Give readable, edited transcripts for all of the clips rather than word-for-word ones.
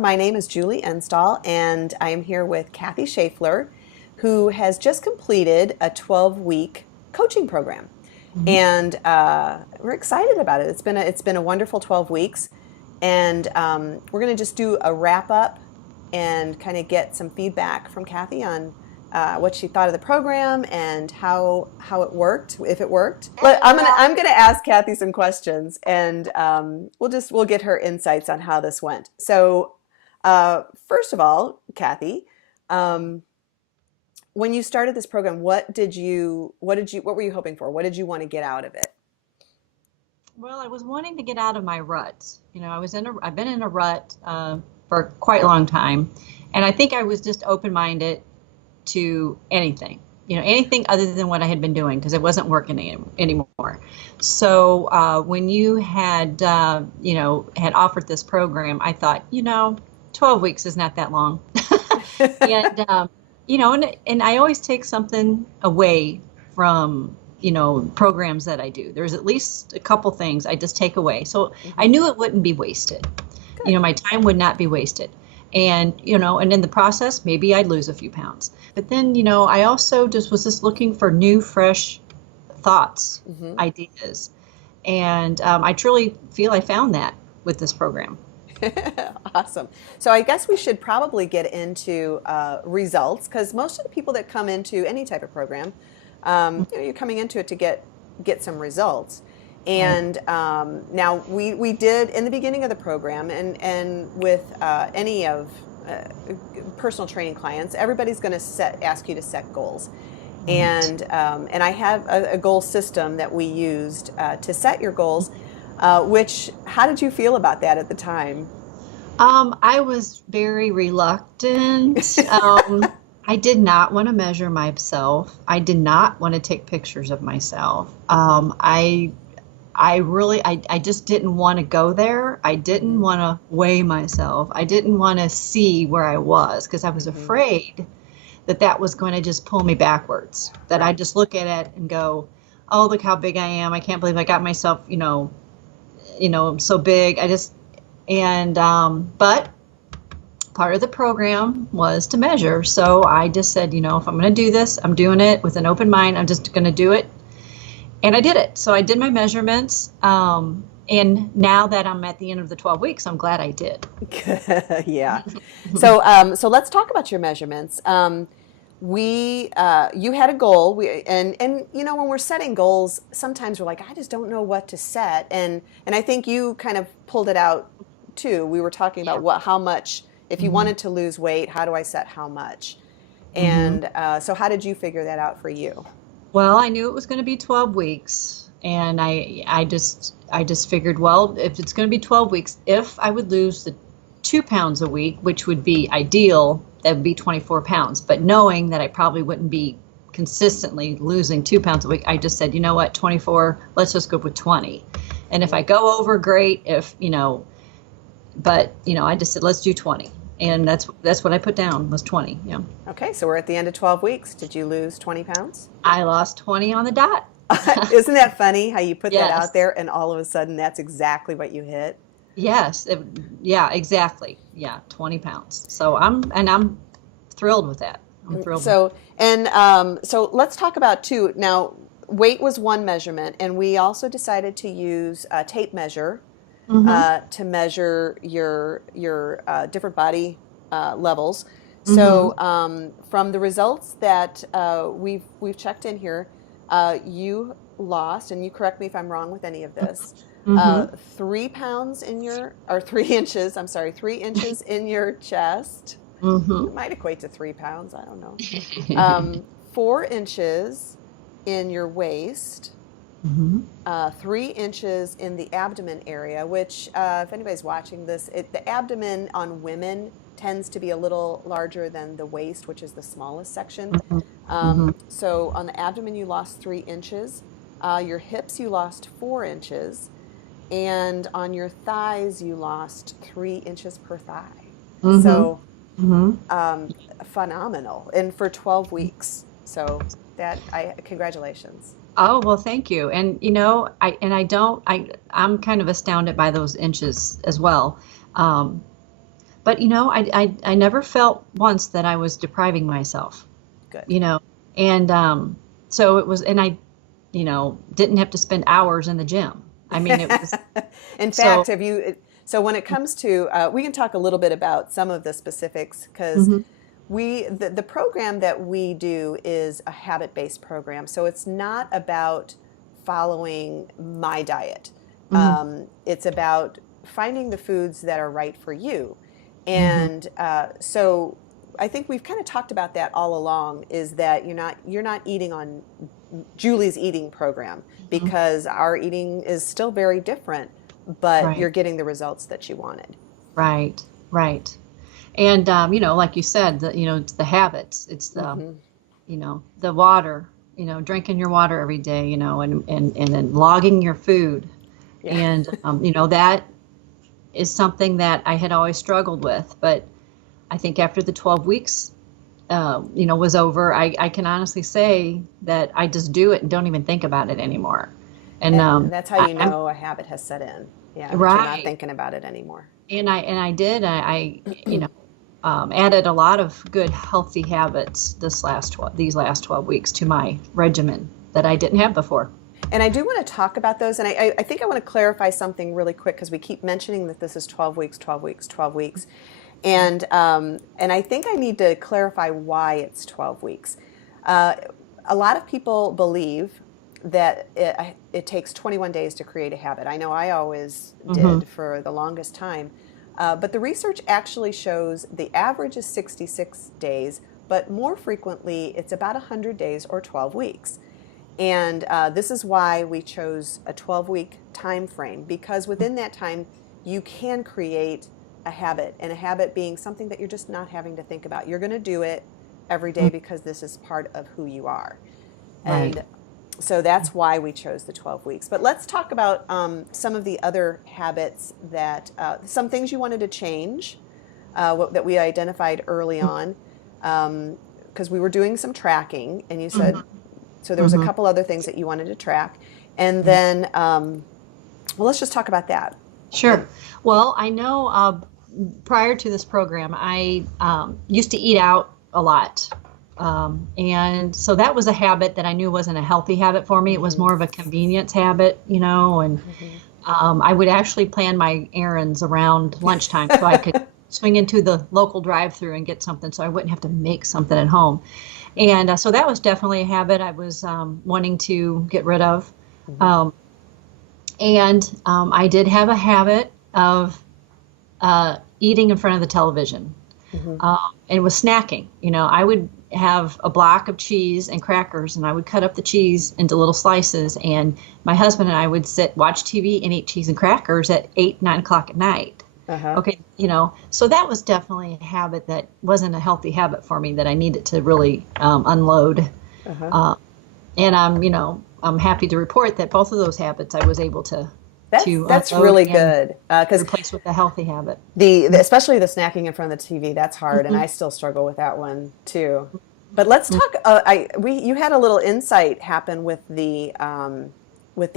My name is Julie Enstall, and I am here with Cathy Schaeffler, who has just completed a 12-week coaching program. Mhm. And we're excited about it. It's been a wonderful 12 weeks, and we're going to just do a wrap up and kind of get some feedback from Cathy on what she thought of the program and how it worked, if it worked. I'm gonna ask Cathy some questions, and we'll get her insights on how this went. So, first of all, Cathy, um, when you started this program, what were you hoping for? What did you want to get out of it? Well, I was wanting to get out of my rut. I've been in a rut for quite a long time, and I think I was just open-minded to anything, anything other than what I had been doing because it wasn't working anymore. So when you had offered this program, I thought, 12 weeks is not that long. And and I always take something away from programs that I do. There's at least a couple things I just take away. So I Hmm. knew it wouldn't be wasted. Good. My time would not be wasted. And in the process, maybe I'd lose a few pounds. But then, I also just looking for new, fresh thoughts, Hmm. ideas. And I truly feel I found that with this program. Awesome. So I guess we should probably get into results because most of the people that come into any type of program, you're coming into it to get some results. Right. And now we did in the beginning of the program, and with any of uh, personal training clients, everybody's going to ask you to set goals. Right. And I have a goal system that we used to set your goals. Which, how did you feel about that at the time? I was very reluctant. I did not want to measure myself. I did not want to take pictures of myself. I just didn't want to go there. I didn't Hmm. want to weigh myself. I didn't want to see where I was because I was Hmm. afraid that was going to just pull me backwards. That I Right. just look at it and go, "Oh, look how big I am. I can't believe I got myself, so big." But part of the program was to measure. So I just said, if I'm going to do this, I'm doing it with an open mind. I'm just going to do it. And I did it. So I did my measurements. And now that I'm at the end of the 12 weeks, I'm glad I did. Yeah. So let's talk about your measurements. You had a goal. And when we're setting goals, sometimes we're like, I just don't know what to set. And I think you kind of pulled it out too. We were talking about Yeah. how much, if you hmm wanted to lose weight, how do I set how much? hmm And so how did you figure that out for you? Well, I knew it was going to be 12 weeks. And I just figured, well, if it's going to be 12 weeks, if I would lose the 2 pounds a week, which would be ideal, that would be 24 pounds. But knowing that I probably wouldn't be consistently losing 2 pounds a week, I just said, you know what, 24, let's just go with 20. And if I Mhm. go over, great. But I just said, let's do 20. And that's what I put down was 20. Yeah. Okay, so we're at the end of 12 weeks. Did you lose 20 pounds? I lost 20 on the dot. Isn't that funny how you put that out Yes. there and all of a sudden that's exactly what you hit? Yes. Yeah, exactly. Yeah, 20 pounds. So I'm thrilled with that. I'm thrilled with So let's talk about two. Now, weight was one measurement, and we also decided to use a tape measure it. Mm-hmm. to measure your different body levels. Mm-hmm. So from the results that we've checked in here, you lost, and you correct me if I'm wrong with any of this. Mm-hmm. 3 pounds in your, or 3 inches. I'm sorry, 3 inches in your chest. Mm-hmm. It might equate to 3 pounds. I don't know. 4 inches in your waist, Mm-hmm. 3 inches in the abdomen area, which, if anybody's watching this, the abdomen on women tends to be a little larger than the waist, which is the smallest section. Mm-hmm. So on the abdomen, you lost 3 inches. Your hips, you lost 4 inches. And on your thighs, you lost 3 inches per thigh. Mm-hmm. So Mm-hmm. um, phenomenal, and for 12 weeks. So congratulations. Oh, well, thank you. And I'm kind of astounded by those inches as well. Um, But I never felt once that I was depriving myself, Good. you know, and so it was, and I, didn't have to spend hours in the gym. I mean, it was In fact, so. have you? So when it comes to, we can talk a little bit about some of the specifics because Mhm, the program that we do is a habit-based program. So it's not about following my diet. mhm, It's about finding the foods that are right for you. mhm, And so I think we've kind of talked about that all along is that you're not eating on Julie's eating program mhm. because our eating is still very different, but Right, you're getting the results that you wanted. right, right. And like you said, it's the habits. It's Hmm. the water. Drinking your water every day. And then logging your food. Yeah. And that is something that I had always struggled with. But I think after the 12 weeks, was over, I can honestly say that I just do it and don't even think about it anymore. And And that's how you I'm know a habit has set in. Yeah, that you're not right. thinking about it anymore. And I did. Added a lot of good healthy habits these last 12 weeks to my regimen that I didn't have before. And I do want to talk about those. And I think I want to clarify something really quick because we keep mentioning that this is 12 weeks, 12 weeks, 12 weeks. And I think I need to clarify why it's 12 weeks. Uh, a lot of people believe that it takes 21 days to create a habit. I know I always Mm-hmm. did for the longest time. But the research actually shows the average is 66 days, but more frequently it's about 100 days or 12 weeks. And this is why we chose a 12-week time frame because within that time you can create a habit, and a habit being something that you're just not having to think about. You're going to do it every day because this is part of who you are. Right. And so that's why we chose the 12 weeks. But let's talk about some of the other habits that, some things you wanted to change that we identified early on. Because we were doing some tracking, and you said, Mm-hmm. so there was a Mm-hmm. couple other things that you wanted to track. And then, well, let's just talk about that. And Sure. Well, I know prior to this program, I used to eat out a lot. And so that was a habit that I knew wasn't a healthy habit for me. It was mm-hmm, more of a convenience habit, and I would actually plan my errands around lunchtime so I could swing into the local drive-through and get something so I wouldn't have to make something at home. And so that was definitely a habit I was wanting to get rid of. mm-hmm, Um, and I did have a habit of eating in front of the television. mm-hmm. And it was snacking. I would have a block of cheese and crackers, and I would cut up the cheese into little slices. And my husband and I would sit, watch TV, and eat cheese and crackers at 8, 9 o'clock at night. Uh-huh. Okay, so that was definitely a habit that wasn't a healthy habit for me that I needed to really unload. Uh-huh. Uh, and I'm happy to report that both of those habits I was able to That's to that's unload really and good because replace with a healthy habit. especially the snacking in front of the TV, that's hard, and Mhm. I still struggle with that one too. But let's talk. You had a little insight happen with the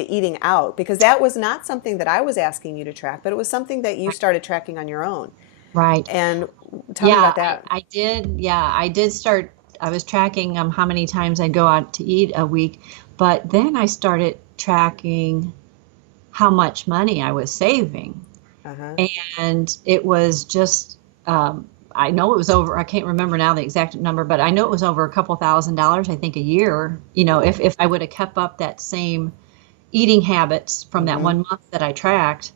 eating out because that was not something that I was asking you to track, but it was something that you started tracking on your own. Right. And tell me Yeah, about that. I did. Yeah, I did start. I was tracking how many times I'd go out to eat a week, but then I started tracking how much money I was saving. Uh-huh. And it was just, I know it was over, I can't remember now the exact number, but I know it was over a couple $1,000s, I think, a year, Yeah. if I would have kept up that same eating habits from that Hmm. 1 month that I tracked.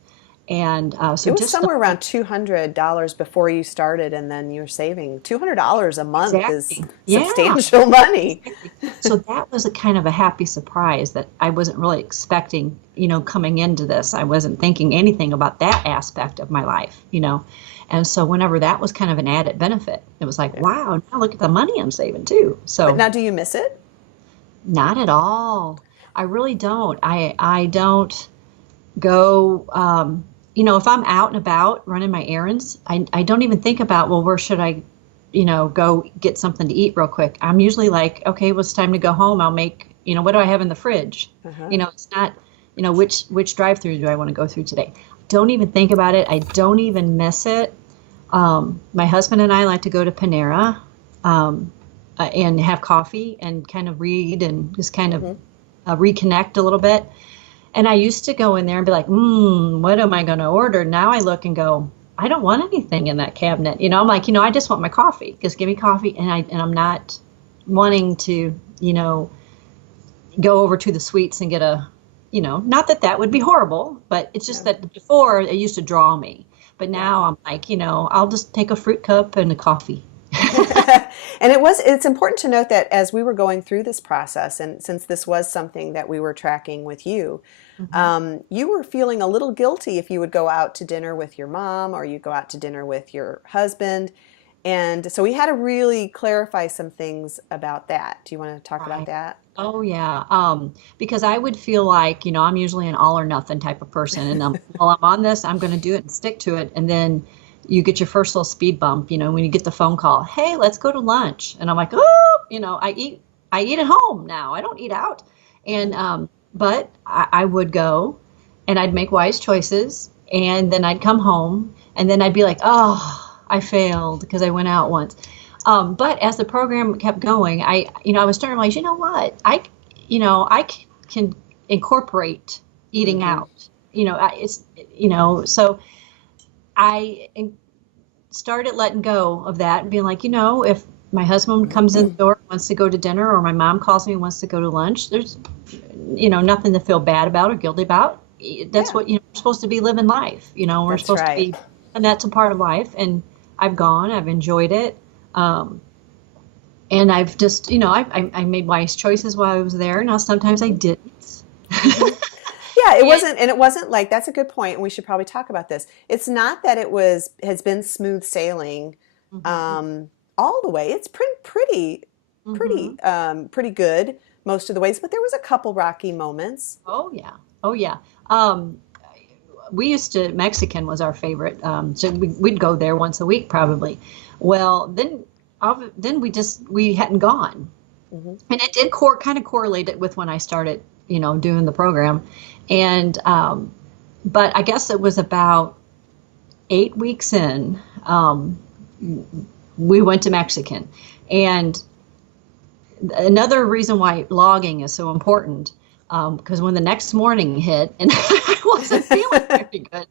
And It so was just the somewhere whole, around $200 before you started, and then you're saving $200 a month is exactly. Yeah. substantial money. Exactly. So that was a kind of a happy surprise that I wasn't really expecting, coming into this. I wasn't thinking anything about that aspect of my life. And so whenever that was kind of an added benefit, it was like, Yeah. wow, now look at the money I'm saving too. But So now, do you miss it? not at all. I really don't. I don't go, if I'm out and about running my errands, I don't even think about, well, where should I go get something to eat real quick. I'm usually like, okay, well, it's time to go home. I'll make, what do I have in the fridge? Uh-huh. It's not, which drive-through do I want to go through today? Don't even think about it. I don't even miss it. My husband and I like to go to Panera um, and have coffee and kind of read and just kind of Hmm. reconnect a little bit. And I used to go in there and be like, what am I going to order? Now I look and go, I don't want anything in that cabinet. I'm like, I just want my coffee. Just give me coffee. And I'm not wanting to, go over to the sweets and get not that that would be horrible, but it's just Yeah. that before it used to draw me. But Yeah. now I'm like, I'll just take a fruit cup and a coffee. And it's important to note that as we were going through this process, and since this was something that we were tracking with you, Hmm. you were feeling a little guilty if you would go out to dinner with your mom or you go out to dinner with your husband. And so we had to really clarify some things about that. Do you want to talk about Right. that? Oh yeah. Because I would feel like, I'm usually an all or nothing type of person. And while I'm on this, I'm going to do it and stick to it. And then you get your first little speed bump, when you get the phone call, hey, let's go to lunch. And I'm like, oh, I eat at home now. I don't eat out. And, Hmm. but I would go and I'd make wise choices. And then I'd come home and then I'd be like, oh, I failed because I went out once. But as the program kept going, I was starting to realize, you know what, can incorporate eating Hmm. out. So I started letting go of that and being like, if my husband comes in the door, wants to go to dinner, or my mom calls me and wants to go to lunch, there's, nothing to feel bad about or guilty about. That's Yeah, what, we're supposed to be living life. We're that's supposed to right. be, and that's a part of life. And I've enjoyed it. Um, and I've just, I made wise choices while I was there. Now, sometimes I Hmm. didn't. Hmm. Yeah, And it wasn't like, that's a good point, and we should probably talk about this. It's not that has been smooth sailing mhm, um, all the way. It's mhm. pretty good most of the ways, but there was a couple rocky moments. Oh yeah, oh yeah. Um, we used to Mexican was our favorite, so we'd go there once a week probably. Well, then we hadn't gone, Hmm. and it did kind of correlate it with when I started, doing the program, and but I guess it was about 8 weeks in. We went to Mexican. And another reason why logging is so important, because when the next morning hit and I wasn't feeling very good,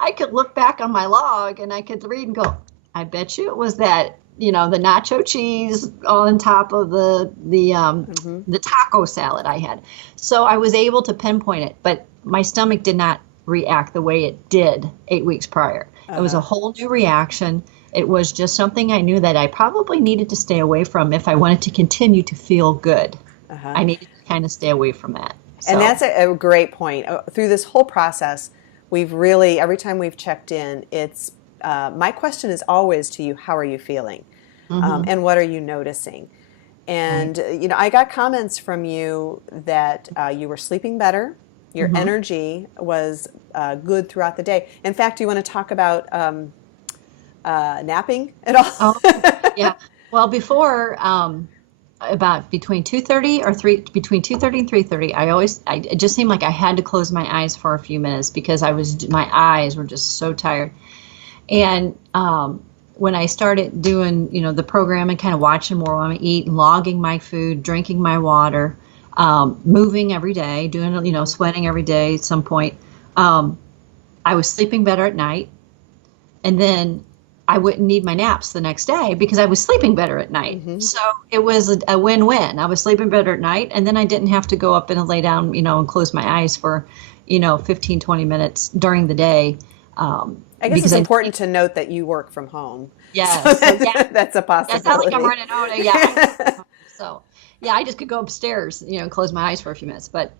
I could look back on my log and I could read and go, I bet you it was that, the nacho cheese on top of Hmm. the taco salad I had. So I was able to pinpoint it, but my stomach did not react the way it did 8 weeks prior. It was a Uh-huh. whole new reaction. It was just something I knew that I probably needed to stay away from if I wanted to continue to feel good. Uh-huh. I needed to kind of stay away from that. And So, that's a great point. Through this whole process, we've really, every time we've checked in, it's my question is always to you, how are you feeling? hmm, And what are you noticing? right. And, I got comments from you that you were sleeping better, your Hmm. energy was good throughout the day. In fact, do you want to talk about napping at all? Oh, yeah. Well, before, about between 2:30 or 3, between 2:30 and 3:30, it just seemed like I had to close my eyes for a few minutes because my eyes were just so tired. And when I started doing, the program and kind of watching more when I eat, logging my food, drinking my water, moving every day, doing, Hmm. sweating every day at some point, um, I was sleeping better at night. And then I wouldn't need my naps the next day because I was sleeping better at night. Hmm. So it was a win-win. I was sleeping better at night, and then I didn't have to go up and lay down, and close my eyes for, 15, 20 minutes during the day. I guess Because it's I important to note that you work from home. So Yes. So yeah, that's a it's not like I'm possibility. running out. Yeah, I work from home. So yeah, I just could go upstairs, and close my eyes for a few minutes. But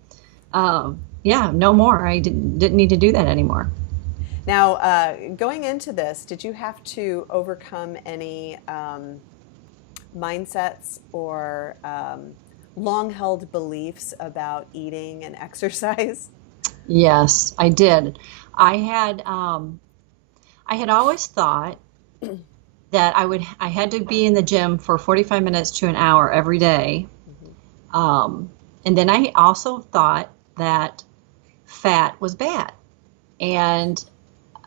yeah, no more. I didn't need to do that anymore. Now, going into this, did you have to overcome any mindsets or long-held beliefs about eating and exercise? Yes, I did. I had I had always thought that I had to be in the gym for 45 minutes to an hour every day. Hmm. Um, and then I also thought that fat was bad. And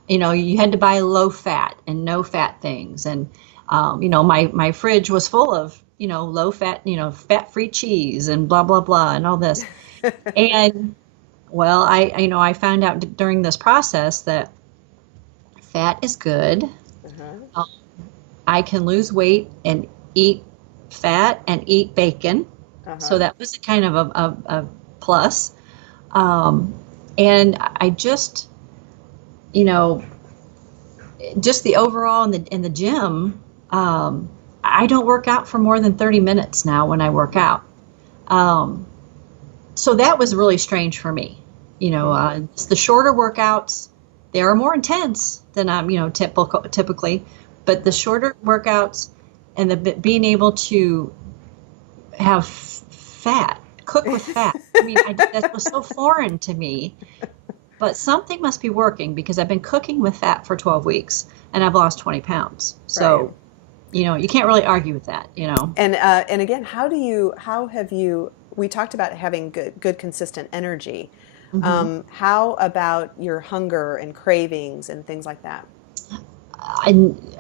You had to buy low fat and no fat things. And, my fridge was full of, low fat, fat free cheese and blah, blah, blah, and all this. And well, I found out during this process that fat is good. Uh-huh. Um, I can lose weight and eat fat and eat bacon. So Uh-huh. that was a kind of a plus. Um, and I just, you know, just the overall in the gym, I don't work out for more than 30 minutes now when I work out. Um, so that was really strange for me. The shorter workouts, they are more intense than I'm, typically, but the shorter workouts and being able to have fat, cook with fat. I mean, that was so foreign to me, but something must be working because I've been cooking with fat for 12 weeks and I've lost 20 pounds. Right. So, you can't really argue with that. And again, how have you, we talked about having good consistent energy. hmm How about your hunger and cravings and things like that?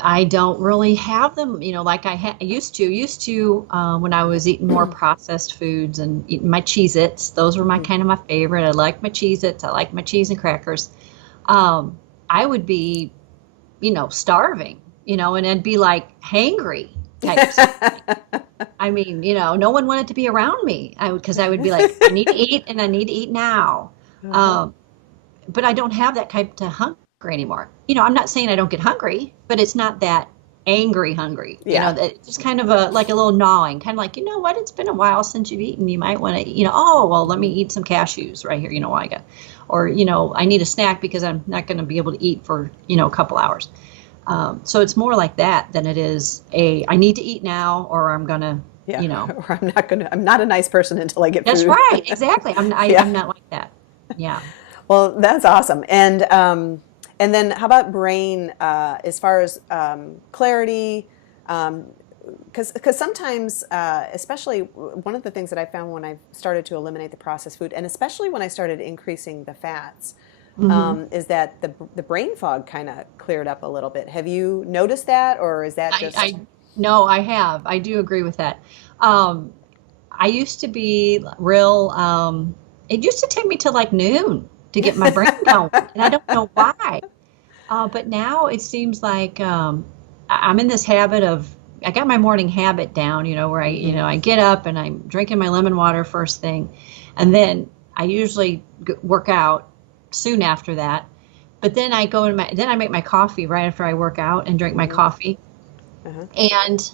I don't really have them, like I used to when I was eating more processed foods and eating my Cheez-Its. Those were my Mhm. kind of my favorite. I like my Cheez-Its. I like my cheese and crackers. I would be, starving, and I'd be like hangry type stuff. I mean, no one wanted to be around me. Because I would be like, I need to eat and I need to eat now. Uh-huh. Um, but I don't have that type of hunger anymore. I'm not saying I don't get hungry, but it's not that angry hungry. Yeah. That it's just kind of like a little gnawing, kind of like, what? It's been a while since you've eaten. You might want to, oh, well, let me eat some cashews right here. I got, or, I need a snack because I'm not going to be able to eat for, a couple hours. So it's more like that than it is I need to eat now or I'm going to, Yeah. Or I'm not a nice person until I get that's food. right. Exactly. Yeah. I'm not like that. Yeah. Well, that's awesome. And then how about brain as far as clarity? Because sometimes, especially one of the things that I found when I started to eliminate the processed food, and especially when I started increasing the fats, hmm is that the brain fog kind of cleared up a little bit. Have you noticed that, or is that just? I no, I have. I do agree with that. Um, I used to be real, it used to take me till like noon to get my brain going, and I don't know why. But now it seems like I'm in this habit of, I got my morning habit down, where Hmm. I get up and I'm drinking my lemon water first thing, and then I usually work out soon after that. But then then I make my coffee right after I work out and drink my Hmm. coffee. Uh-huh. And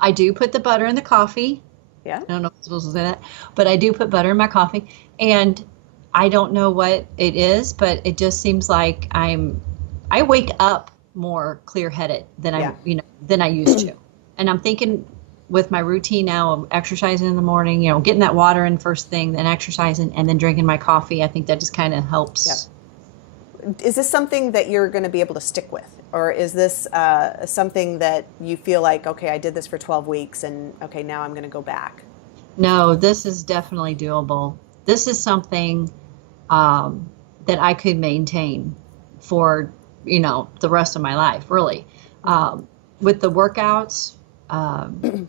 I do put the butter in the coffee. Yeah. I don't know if I'm supposed to say that, but I do put butter in my coffee. And I don't know what it is, but it just seems like I wake up more clear-headed Yeah. than I used to. And I'm thinking with my routine now of exercising in the morning, getting that water in first thing, then exercising, and then drinking my coffee. I think that just kind of Yeah. helps. Is this something that you're going to be able to stick with? Or is this something that you feel like, okay, I did this for 12 weeks and okay, now I'm going to go back? No, this is definitely doable. This is something um, that I could maintain for, the rest of my life, really. Hmm. With the workouts, um,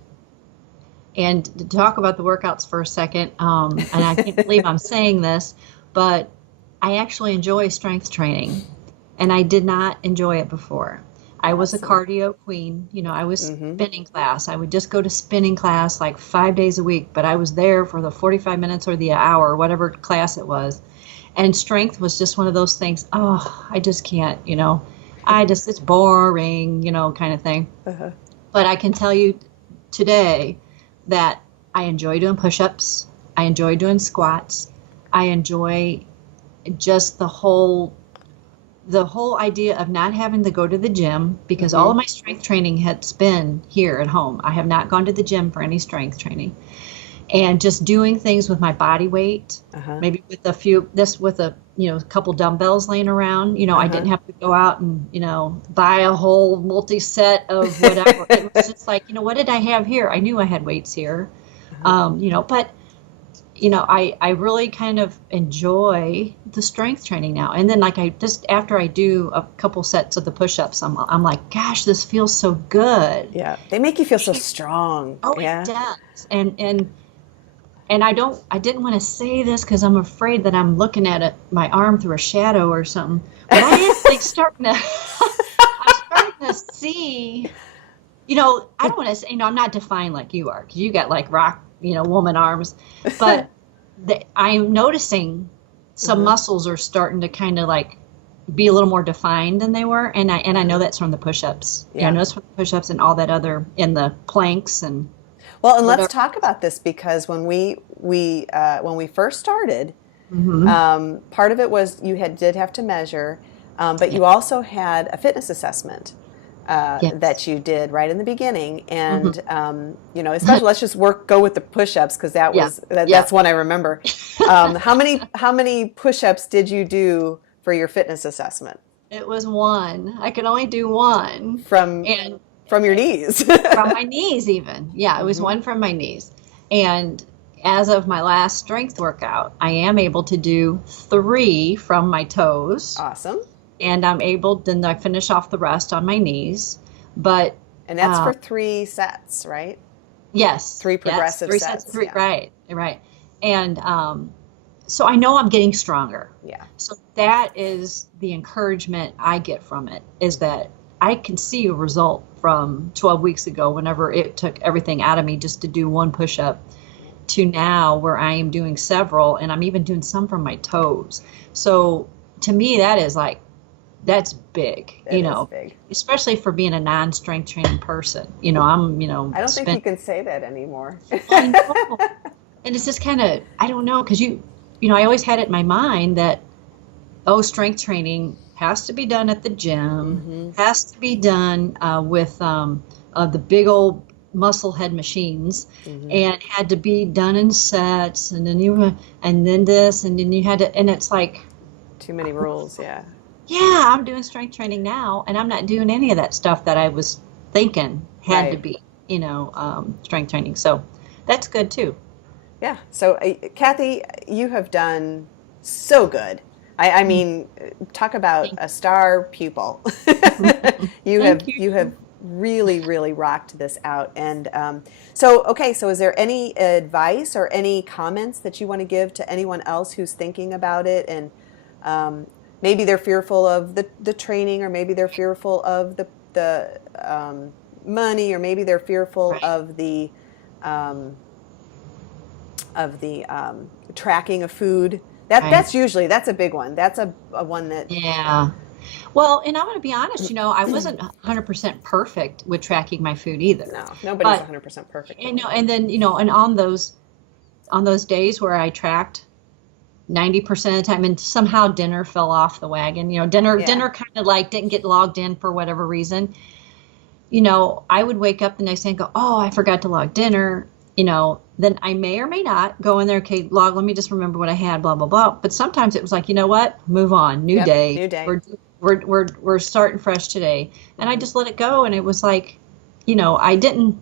and to talk about the workouts for a second, and I can't believe I'm saying this, but I actually enjoy strength training, and I did not enjoy it before. I was a Awesome. cardio queen. I was Hmm. spinning class. I would just go to spinning class like 5 days a week, but I was there for the 45 minutes or the hour, whatever class it was. And strength was just one of those things. Oh, I just can't, it's boring, kind of thing. Uh-huh. But I can tell you today that I enjoy doing push-ups. I enjoy doing squats. I enjoy just the whole idea of not having to go to the gym because all Hmm. of my strength training has been here at home. I have not gone to the gym for any strength training and just doing things with my body weight, Uh-huh. maybe with a few, this with a couple dumbbells laying around. I Uh-huh. didn't have to go out and, buy a whole multi set of whatever. It was just like, what did I have here? I knew I had weights here. Uh-huh. But I really kind of enjoy the strength training now. And then like I just after I do a couple sets of the push-ups, I'm like, gosh, this feels so good. Yeah. They make you feel so strong. Oh, it Yeah. does. And I didn't want to say this because I'm afraid that I'm looking at my arm through a shadow or something. But I am like starting to I'm starting to see, I don't want to say, I'm not defined like you are, because you got like rock, woman arms, but I'm noticing some muscles are starting to kind of like be a little more defined than they were, and I know that's from the push-ups. Yeah. I know it's from the push-ups and all that other in the planks and Well, and let's whatever. talk about this because when we first started, part of it was you did have to measure, but Yeah. you also had a fitness assessment Yes. that you did right in the beginning, Hmm. and especially let's just go with the push-ups because Yeah. Yeah. that's one I remember. How many push-ups did you do for your fitness assessment It was one. I could only do one, from and from your knees? from my knees even. Yeah, it was Hmm. one from my knees. And as of my last strength workout, I am able to do three from my toes, Awesome. and then I finish off the rest on my knees. But And that's uh, for 3 sets, right? yes, Three yes, progressive three sets of sets. three, Yeah. right, right. And so I know I'm getting stronger. Yeah. So that is the encouragement I get from it, is that I can see a result from 12 weeks ago, whenever it took everything out of me just to do one push up, to now where I am doing several, and I'm even doing some from my toes. So to me, that's big, It is big. especially for being a non-strength training person. I'm, I don't think you spent, can say that anymore. I know. And it's just kind of, I don't know, because I always had it in my mind that, oh, strength training has to be done at the gym, Hmm. has to be done with the big old muscle head machines, Hmm. and had to be done in sets, and then this, and then you had to, and it's like, Too many rules, yeah. yeah, I'm doing strength training now, and I'm not doing any of that stuff that I was thinking had to Right. be, strength training. So that's good too. Yeah. So, Kathy, you have done so good. I Mm. mean, talk about Thank a star pupil. you. You have Thank you. you have really, really rocked this out. And so, okay. So, is there any advice or any comments that you want to give to anyone else who's thinking about it, and um, maybe they're fearful of the training, or maybe they're fearful of the money, or maybe they're fearful Right, um, of the tracking of food. That right. that's a big one. That's a one that Yeah. Well, and I'm going to be honest, I wasn't 100% perfect with tracking my food either. no, nobody's But, 100% perfect in the and, world. and then, and on those days where I tracked 90% of the time and somehow dinner fell off the wagon, Yeah. dinner kind of like didn't get logged in for whatever reason, I would wake up the next day and go, oh, I forgot to log dinner. Then I may or may not go in there, okay, let me just remember what I had, blah, blah, blah. But sometimes it was like, you know what? Move on, new Yep. day. New day. We're starting fresh today. And I Hmm. just let it go. And it was like, I didn't,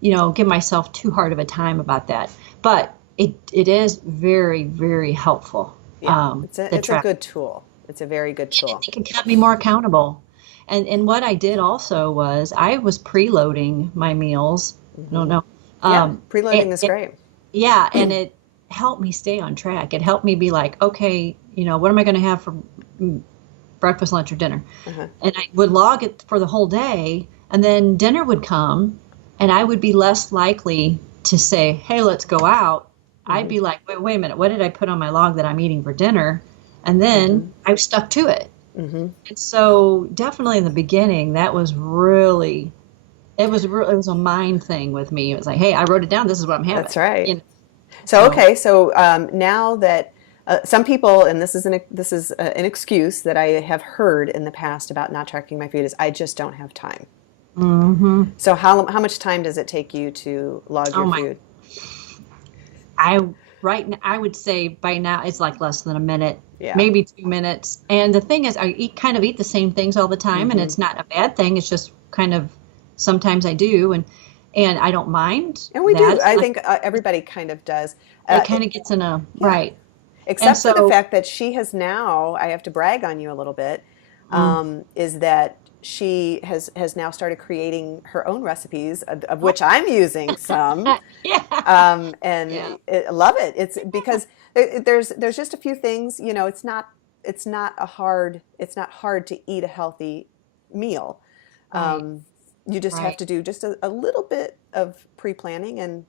give myself too hard of a time about that. But it is very, very helpful. Yeah. The It's a track. good tool. It's a very good And tool. it can keep me more accountable. And what I did also was I was preloading my meals. I don't Hmm. know. Yeah. Um, Preloading is great. yeah, and it helped me stay on track. It helped me be like, okay, what am I going to have for breakfast, lunch, or dinner? Uh-huh. And I would log it for the whole day, and then dinner would come, and I would be less likely to say, hey, let's go out. I'd Hmm. be like, wait a minute, what did I put on my log that I'm eating for dinner? And then Hmm. I stuck to it. Hmm. And so definitely in the beginning, that was really, it was a mind thing with me. It was like, hey, I wrote it down. This is what I'm having. That's right. You know, So so okay, so now that some people, and this is an excuse that I have heard in the past about not tracking my food, is I just don't have time. hmm. So how much time does it take you to log Oh your my, food? I right now, I would say by now it's like less than a minute, Yeah. maybe 2 minutes. And the thing is, I kind of eat the same things all the time, and Hmm. it's not a bad thing. It's just kind of sometimes I do. and I don't mind And we do. that. I think everybody kind of does. It kind of gets in a Yeah. right. And Except for the so, fact that she has now, I have to brag on you a little bit, mm, is that she has now started creating her own recipes, of oh, which I'm using some, yeah, yeah, I love it. It's because there's just a few things, it's not hard to eat a healthy meal. right, Um, you just have right. to do just a little bit of pre-planning and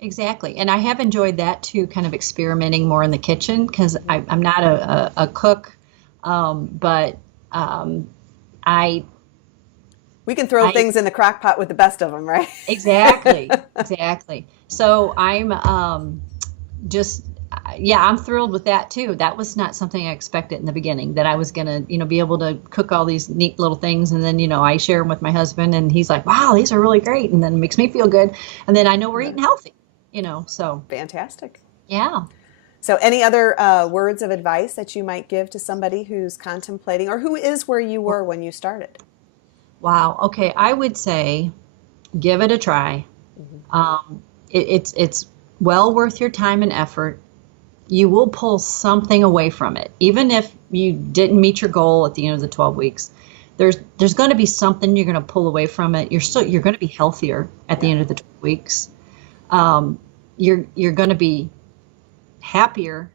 Exactly. And I have enjoyed that too, kind of experimenting more in the kitchen because mhm. I'm not a cook, but um, I, We can throw I things in the crock pot with the best of them, right? exactly, exactly. So I'm just, yeah, I'm thrilled with that too. That was not something I expected in the beginning that I was gonna, be able to cook all these neat little things, and then, I share them with my husband, and he's like, "Wow, these are really great," and then it makes me feel good, and then I know we're Yeah. eating healthy, So Fantastic. yeah. So, any other words of advice that you might give to somebody who's contemplating or who is where you were when you started? Wow. Okay, I would say give it a try. Hmm. It's well worth your time and effort. You will pull something away from it, even if you didn't meet your goal at the end of the 12 weeks. There's going to be something you're going to pull away from it. You're going to be healthier at the Yeah. end of the 12 weeks. Um, you're going to be happier.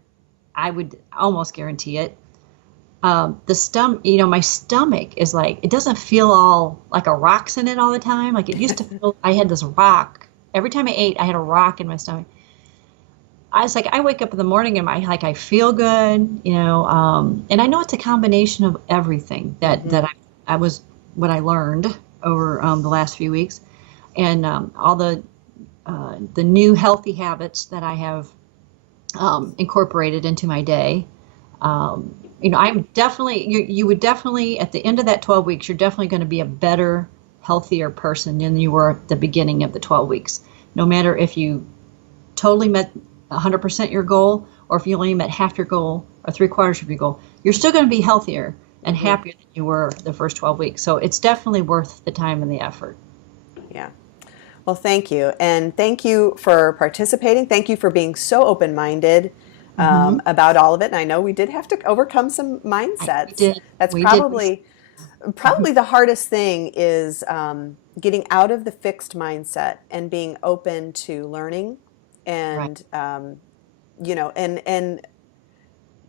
I would almost guarantee it. The stomach, my stomach is like, it doesn't feel all like a rock's in it all the time. Like it used to feel, I had this rock. Every time I ate, I had a rock in my stomach. I was like, I wake up in the morning and I feel good, and I know it's a combination of everything that Hmm. I was, what I learned over the last few weeks, and all the new healthy habits that I have incorporated into my day. I'm definitely, you would definitely, at the end of that 12 weeks, you're definitely going to be a better, healthier person than you were at the beginning of the 12 weeks. No matter if you totally met 100% your goal or if you only met half your goal or three-quarters of your goal, you're still going to be healthier and Hmm. happier than you were the first 12 weeks. So it's definitely worth the time and the effort. Yeah. Well, thank you. And thank you for participating. Thank you for being so open minded Hmm. about all of it. And I know we did have to overcome some We mindsets. did. That's We did. probably the hardest thing is getting out of the fixed mindset and being open to learning Right. and and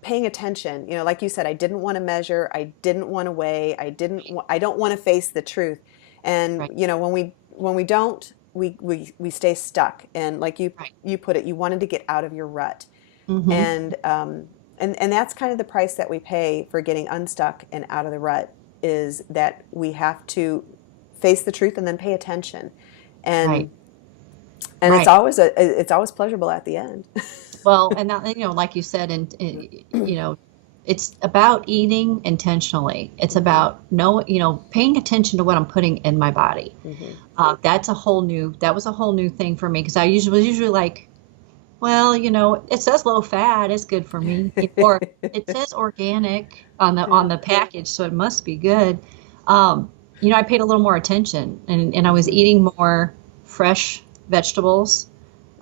paying attention. Like you said, I didn't want to measure, I didn't want to weigh, I don't want to face the truth. And Right. when we don't, we stay stuck. And like Right. you put it, you wanted to get out of your rut. Hmm. And that's kind of the price that we pay for getting unstuck and out of the rut, is that we have to face the truth and then pay attention. Right. And Right. it's always pleasurable at the end. Well, and that, like you said, and it's about eating intentionally. It's Hmm. about paying attention to what I'm putting in my body. Hmm. That was a whole new thing for me because was usually like, well, it says low fat, it's good for me, or it says organic on the Yeah. package, so it must be good. I paid a little more attention, and I was Hmm. eating more fresh vegetables,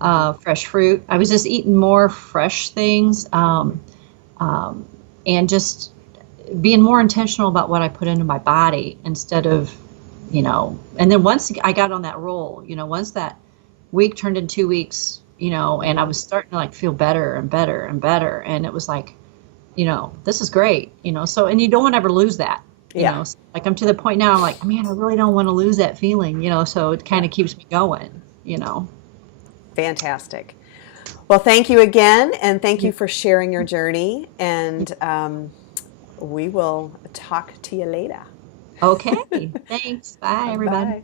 Hmm. fresh fruit. I was just eating more fresh things, um, and just being more intentional about what I put into my body instead of, And then once I got on that roll, once that week turned in 2 weeks, and I Hmm. was starting to like feel better and better and better, and it was like, this is great, So, and you don't want to ever lose that. Yeah. So, like I'm to the point now, I'm like, man, I really don't want to lose that feeling, So it kind Yeah. of keeps me going. Fantastic. Well, thank you again, and thank you You for sharing your journey. And we will talk to you later. okay? Thanks. Bye, everybody. Bye.